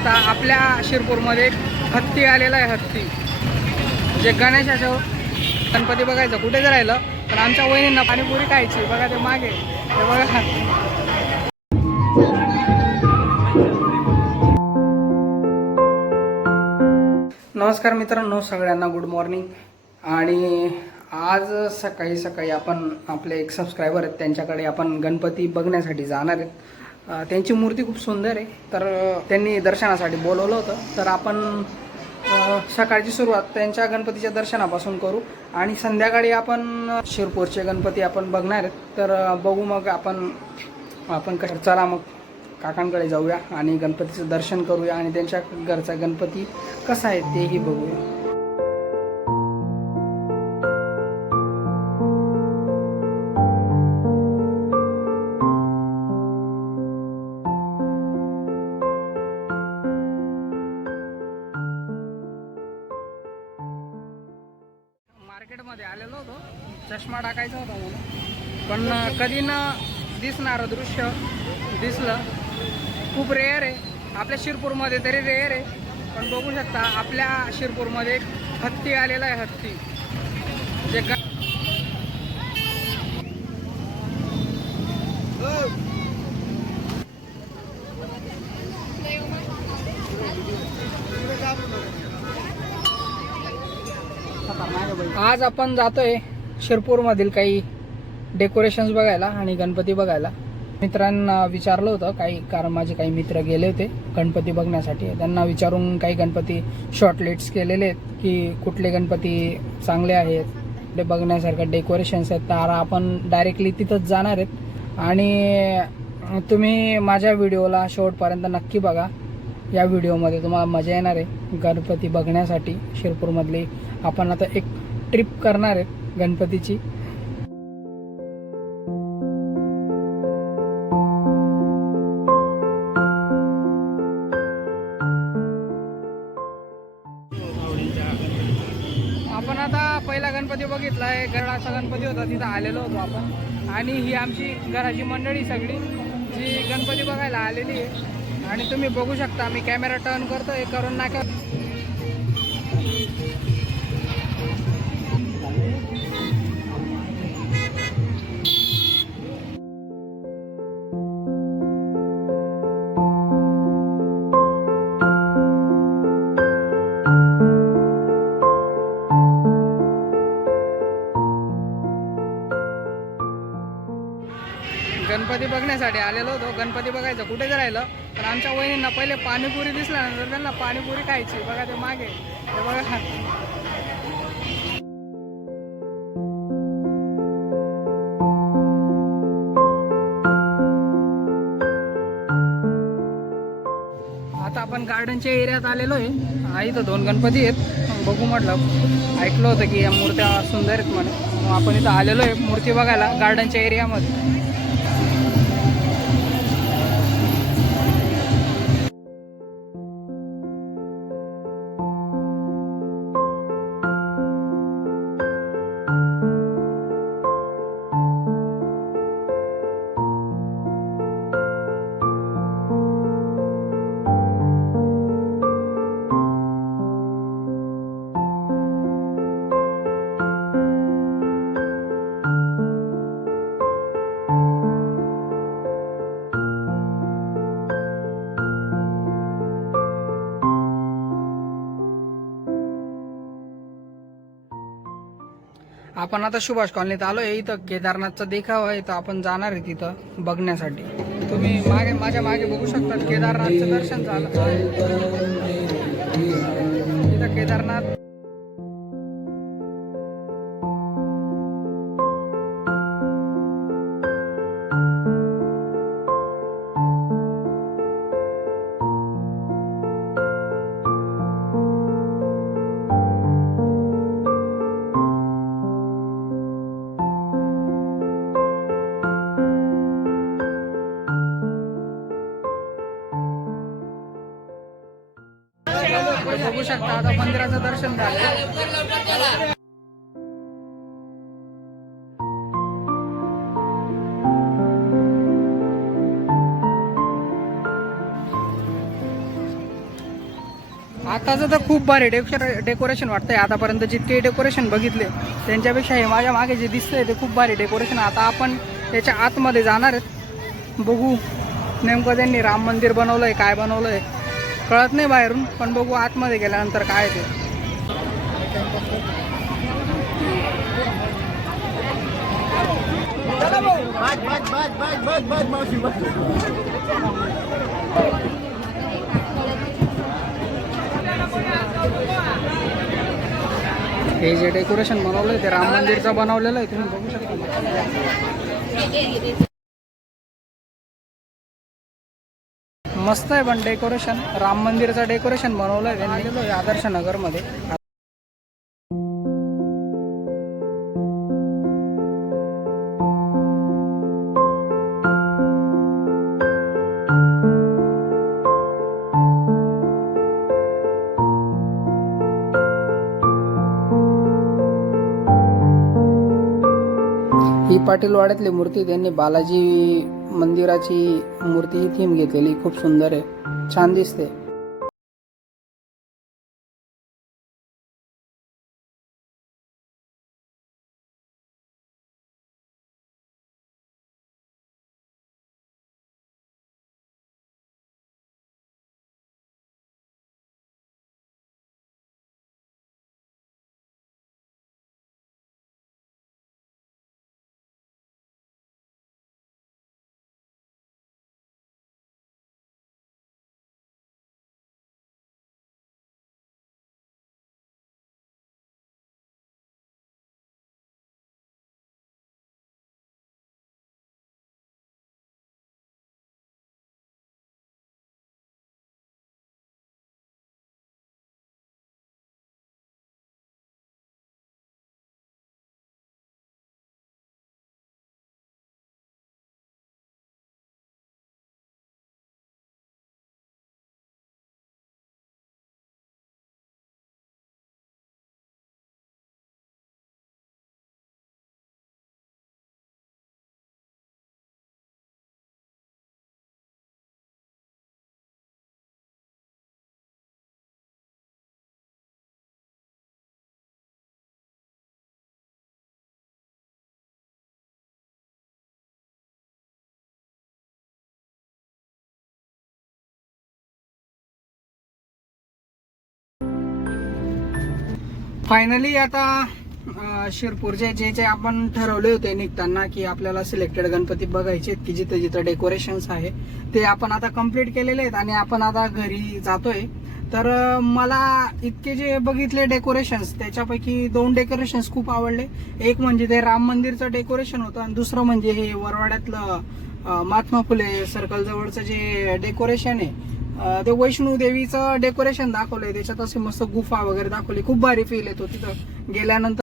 आता आपल्या शिरपूरमध्ये हत्ती आलेला आहे. हत्ती जे गणेशाचं गणपती बघायचं कुठे राहिलं, पण आमच्या वहिनींना पाणीपुरी खायची. बघा ते मागे, ते बघा. नमस्कार मित्रांनो, सगळ्यांना गुड मॉर्निंग. आणि आज सकाळी सकाळी आपण आपले एक सबस्क्रायबर आहेत त्यांच्याकडे आपण गणपती बघण्यासाठी जाणार आहेत. त्यांची मूर्ती खूप सुंदर आहे, तर त्यांनी दर्शनासाठी बोलवलं होतं. तर आपण सकाळची सुरुवात त्यांच्या गणपतीच्या दर्शनापासून करू आणि संध्याकाळी आपण शिरपूरचे गणपती आपण बघणार आहेत. तर बघू मग आपण चला मग काकांकडे जाऊया आणि गणपतीचं दर्शन करूया आणि त्यांच्या घरचा गणपती कसा आहे तेही बघूया. मार्केटमध्ये आलेलो होतो, चष्मा टाकायचा होता म्हणून, पण कधी न दिसणारं दृश्य दिसलं. खूप रेअर आहे, आपल्या शिरपूरमध्ये तरी रेअर आहे. पण बघू शकता आपल्या शिरपूरमध्ये एक हत्ती आलेला आहे. हत्ती जे आज आपण जातोय शिरपूरमधील काही डेकोरेशन्स बघायला आणि गणपती बघायला. मित्रांना विचारलं होतं कारण माझे काही मित्र गेले होते गणपती बघण्यासाठी. त्यांना विचारून काही गणपती शॉर्टलिस्ट केलेले आहेत की कुठले गणपती चांगले आहेत, ते बघण्यासारखं डेकोरेशन्स आहेत. तर आपण डायरेक्टली तिथंच जाणार आहेत आणि तुम्ही माझ्या व्हिडिओला शेवटपर्यंत नक्की बघा. या व्हिडिओमध्ये तुम्हाला मजा येणार आहे गणपती बघण्यासाठी. शिरपूरमधली आपण आता एक ट्रिप करणार आहे गणपतीची. आपण आता पहिला गणपती बघितलाय, गरुडाचा गणपती होता, तिथं आलेलो होतो आपण. आणि ही आमची घराची मंडळी सगळी जी गणपती बघायला आलेली आहे. आणि तुम्ही बघू शकता मी कॅमेरा टर्न करतोय, करून नाका. गणपती बघण्यासाठी आलेलो होतो. गणपती बघायचं कुठे राहिलं, पण आमच्या वहिनींना पहिले पाणीपुरी दिसल्यानंतर त्यांना पाणीपुरी खायची. बघा ते मागे, ते बघा. आता आपण गार्डनच्या एरियात आलेलो आहे. इथं 2 गणपती आहेत. बघू म्हटलं, ऐकलं होतं की या मूर्त्या सुंदर आहेत म्हणे, मग आपण इथं आलेलो आहे मूर्ती बघायला गार्डनच्या एरियामध्ये. आपण आता सुभाष कॉलनीत आलो आहे. इथं केदारनाथचा देखावा आहे, तर आपण जाणार आहे तिथं बघण्यासाठी. तुम्ही माझ्या मागे बघू शकता केदारनाथचं दर्शन झालं. इथं केदारनाथ बघू शकता. आता मंदिराचं दर्शन झालं. आताचं तर खूप भारी डेकोरेशन वाटतंय. आतापर्यंत जितके डेकोरेशन बघितले त्यांच्यापेक्षा हे माझ्या मागे जे दिसतंय ते खूप भारी डेकोरेशन. आता आपण त्याच्या आतमध्ये जाणार आहेत. बघू नेमकं त्यांनी राम मंदिर बनवलंय काय बनवलंय कळत नाही बाहेरून, पण बघू आतमध्ये गेल्यानंतर काय ते. हे जे डेकोरेशन बनवलंय ते राम मंदिरचं बनवलेलं आहे, तुम्ही बघू शकता. मस्त आहे पण डेकोरेशन. राम मंदिरचं डेकोरेशन बनवलंय त्यांनी आदर्श नगरमध्ये. ही पाटीलवाड्यातली मूर्ती त्यांनी बालाजी मंदिराची मूर्ती ही थीम घेतलेली. खूप सुंदर आहे, छान दिसते. फायनली आता शिरपूरचे जे आपण ठरवले होते निघताना की आपल्याला सिलेक्टेड गणपती बघायचे की जिथे जिथे डेकोरेशन्स आहे ते आपण आता कंप्लीट केलेले आहेत आणि आपण आता घरी जातोय. तर मला इतके जे बघितले डेकोरेशन्स त्याच्यापैकी 2 डेकोरेशन्स खूप आवडले. एक म्हणजे ते राम मंदिरचं डेकोरेशन होतं आणि दुसरं म्हणजे हे वरवाड्यातलं महात्मा फुले सर्कल जवळचं जे डेकोरेशन आहे ते वैष्णो देवीचं डेकोरेशन दाखवलंय. त्याच्यात असे मस्त गुफा वगैरे दाखवली. खूप भारी फील येतो तिथं गेल्यानंतर.